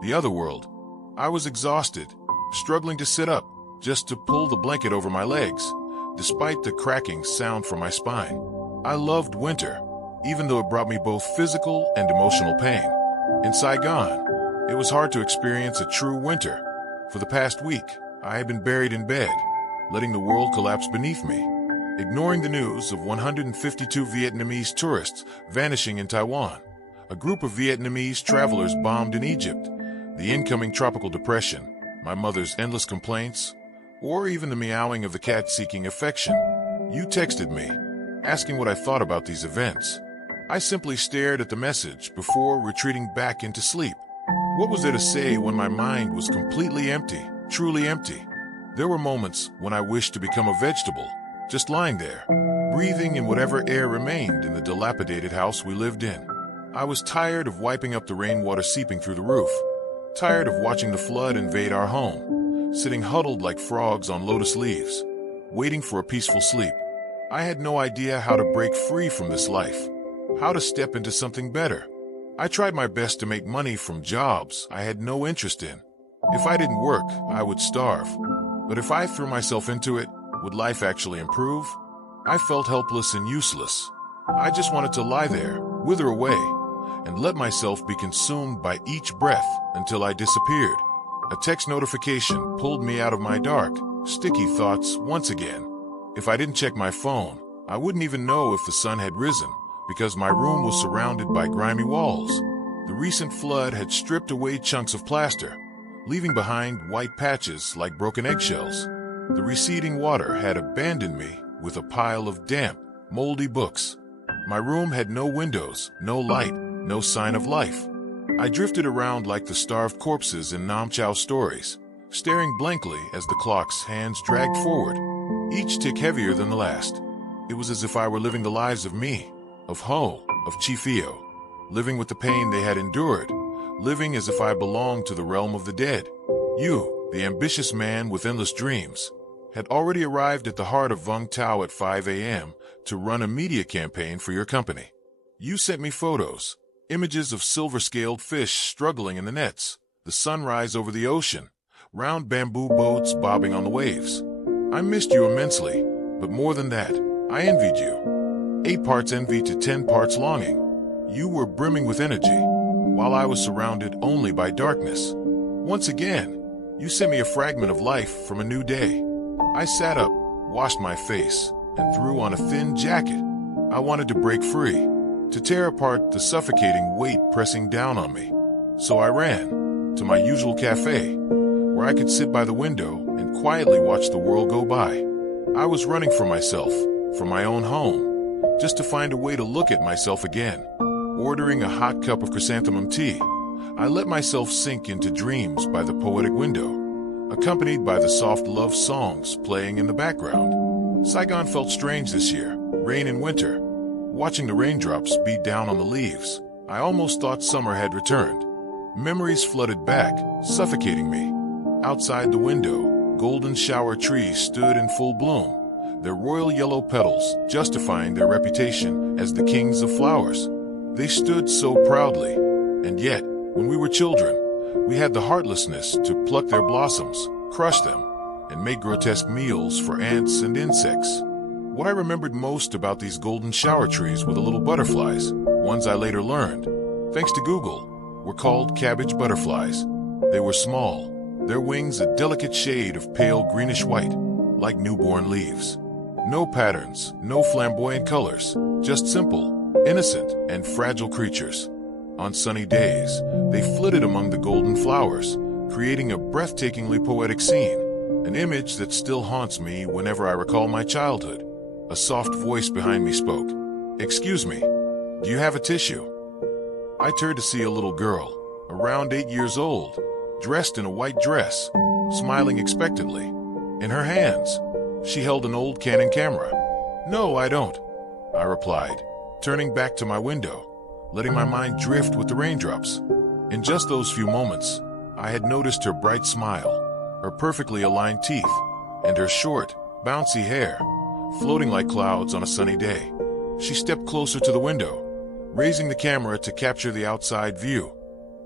The Otherworld. I was exhausted, struggling to sit up, just to pull the blanket over my legs, despite the cracking sound from my spine. I loved winter, even though it brought me both physical and emotional pain. In Saigon, it was hard to experience a true winter. For the past week, I had been buried in bed, letting the world collapse beneath me, ignoring the news of 152 Vietnamese tourists vanishing in Taiwan, a group of Vietnamese travelers bombed in Egypt, the incoming tropical depression, my mother's endless complaints, or even the meowing of the cat seeking affection. You texted me, asking what I thought about these events. I simply stared at the message before retreating back into sleep. What was there to say when my mind was completely empty, truly empty? There were moments when I wished to become a vegetable, just lying there, breathing in whatever air remained in the dilapidated house we lived in. I was tired of wiping up the rainwater seeping through the roof, tired of watching the flood invade our home, sitting huddled like frogs on lotus leaves, waiting for a peaceful sleep. I had no idea how to break free from this life, how to step into something better. I tried my best to make money from jobs I had no interest in. If I didn't work, I would starve. But if I threw myself into it, would life actually improve? I felt helpless and useless. I just wanted to lie there, wither away, and let myself be consumed by each breath until I disappeared. A text notification pulled me out of my dark, sticky thoughts once again. If I didn't check my phone, I wouldn't even know if the sun had risen, because my room was surrounded by grimy walls. The recent flood had stripped away chunks of plaster, leaving behind white patches like broken eggshells. The receding water had abandoned me with a pile of damp, moldy books. My room had no windows, no light, no sign of life. I drifted around like the starved corpses in Nam Chow stories, staring blankly as the clock's hands dragged forward, each tick heavier than the last. It was as if I were living the lives of me, of Ho, of Chifio, living with the pain they had endured, living as if I belonged to the realm of the dead. You, the ambitious man with endless dreams, had already arrived at the heart of Vung Tau at 5 a.m. to run a media campaign for your company. You sent me photos, images of silver-scaled fish struggling in the nets, the sunrise over the ocean, round bamboo boats bobbing on the waves. I missed you immensely, but more than that, I envied you. 8 parts envy to 10 parts longing. You were brimming with energy, while I was surrounded only by darkness. Once again, you sent me a fragment of life from a new day. I sat up, washed my face, and threw on a thin jacket. I wanted to break free, to tear apart the suffocating weight pressing down on me. So I ran to my usual cafe, where I could sit by the window and quietly watch the world go by. I was running from myself, from my own home, just to find a way to look at myself again. Ordering a hot cup of chrysanthemum tea, I let myself sink into dreams by the poetic window, accompanied by the soft love songs playing in the background. Saigon felt strange this year, rain in winter. Watching the raindrops beat down on the leaves, I almost thought summer had returned. Memories flooded back, suffocating me. Outside the window, golden shower trees stood in full bloom, their royal yellow petals justifying their reputation as the kings of flowers. They stood so proudly, and yet, when we were children, we had the heartlessness to pluck their blossoms, crush them, and make grotesque meals for ants and insects. What I remembered most about these golden shower trees were the little butterflies, ones I later learned, thanks to Google, were called cabbage butterflies. They were small, their wings a delicate shade of pale greenish white, like newborn leaves. No patterns, no flamboyant colors, just simple, innocent, and fragile creatures. On sunny days, they flitted among the golden flowers, creating a breathtakingly poetic scene, an image that still haunts me whenever I recall my childhood. A soft voice behind me spoke. "Excuse me, do you have a tissue?" I turned to see a little girl, around 8 years old, dressed in a white dress, smiling expectantly. In her hands, she held an old Canon camera. "No, I don't," I replied, turning back to my window, letting my mind drift with the raindrops. In just those few moments, I had noticed her bright smile, her perfectly aligned teeth, and her short, bouncy hair, floating like clouds on a sunny day. She stepped closer to the window, raising the camera to capture the outside view.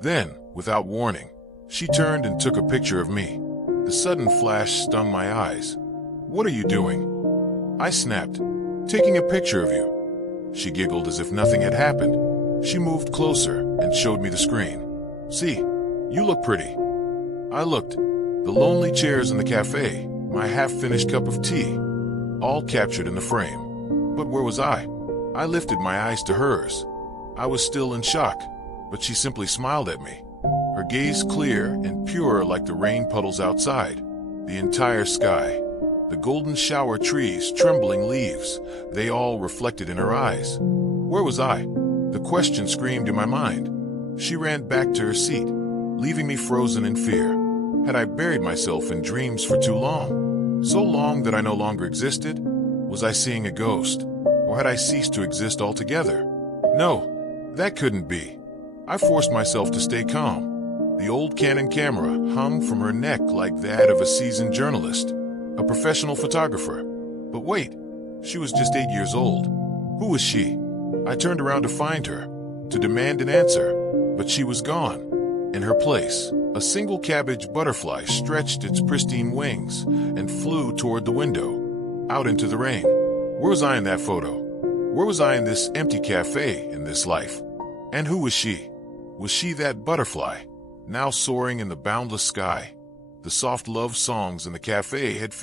Then, without warning, She turned and took a picture of me. The sudden flash stung my eyes. "What are you doing?" I snapped. "Taking a picture of you." She giggled as if nothing had happened. She moved closer and showed me the screen. "See, you look pretty." I looked. The lonely chairs in the cafe, my half-finished cup of tea, all captured in the frame. But where was I? I lifted my eyes to hers. I was still in shock, but she simply smiled at me. Her gaze clear and pure like the rain puddles outside. The entire sky, the golden shower trees, trembling leaves, they all reflected in her eyes. Where was I? The question screamed in my mind. She ran back to her seat, leaving me frozen in fear. Had I buried myself in dreams for too long? So long that I no longer existed? Was I seeing a ghost? Or had I ceased to exist altogether? No, that couldn't be. I forced myself to stay calm. The old Canon camera hung from her neck like that of a seasoned journalist, a professional photographer. But wait, she was just 8 years old. Who was she? I turned around to find her, to demand an answer, but she was gone. In her place, a single cabbage butterfly stretched its pristine wings and flew toward the window, out into the rain. Where was I in that photo? Where was I in this empty cafe, in this life? And who was she? Was she that butterfly, now soaring in the boundless sky? The soft love songs in the cafe had faded.